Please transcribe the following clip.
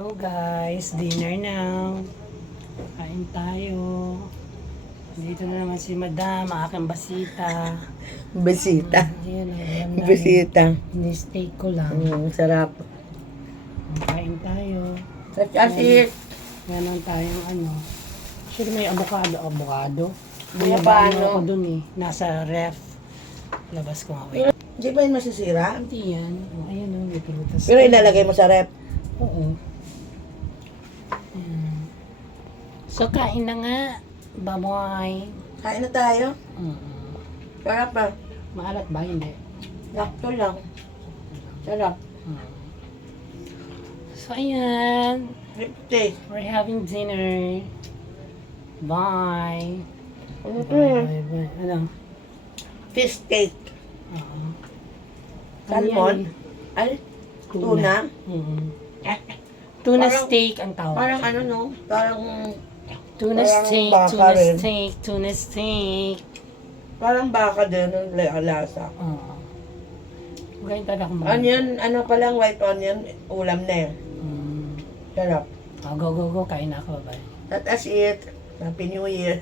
Hello guys, dinner now. Kain tayo. Dito na naman si Madam, aking basita. Bisita. Ayan, alam na. Bisita. Hindi steak ko lang. Sarap. Kain tayo. Such as it. Meron tayong ano. Sure may avocado. Ano Binabahan paano? ako dun eh. Nasa ref. Labas ko nga. Wait. Hindi ba yun masisira? Hindi yan. Oh, ayan o, may prutas. Pero ilalagay mo sa rep. Oo. Ayan. So, kain na nga. Baboy. Kain na tayo. Sarap ba? Maalat ba? Hindi. Lakto lang. Sarap. So, ayan. Ripte. We're having dinner. Bye. Bye, bye. Ano? Fish cake. Oo. Salmon. Ay, tuna. Tuna Parang- steak ang tawag. Parang ano no? Parang Tuna parang steak, baka tuna rin. steak, tuna steak. baka din ang lasa. Oo. Ganyan talaga kumain. Onion, ano pa lang, white onion, ulam na yun. Sarap. Oh, go, go, go. Kain na ako. Bye. That is it. Happy New Year.